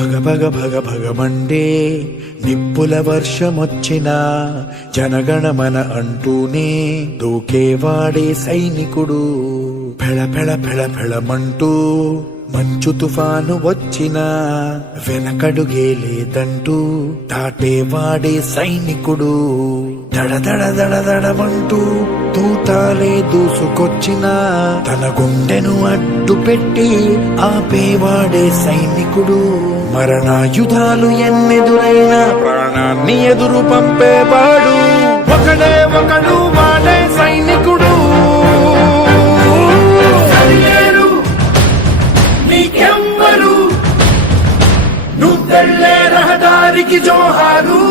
భగ భగ భగ భగమండే నిప్పుల వర్షమొచ్చినా జనగణమన అంటూనే దూకేవాడే సైనికుడు. ఫెళ ఫెళ ఫెళ ఫెళమంటూ మంచు తుఫాను వచ్చినా వెనకడుగే లేదంటూ దాటేవాడే సైనికుడు. దడ దడ దడ దడమంటూ తూటాలే దూసుకొచ్చినా తన గుండెను అడ్డు పెట్టి ఆపేవాడే సైనికుడు. మరణాయుధాలు ఎన్నెదురైనా ప్రాణాన్ని ఎదురు పంపేవాడు ఒకడే ఒకడు, వాడే సైనికుడు. నీకెవ్వరు నువ్వెళ్ళే రహదారికి జోహారు.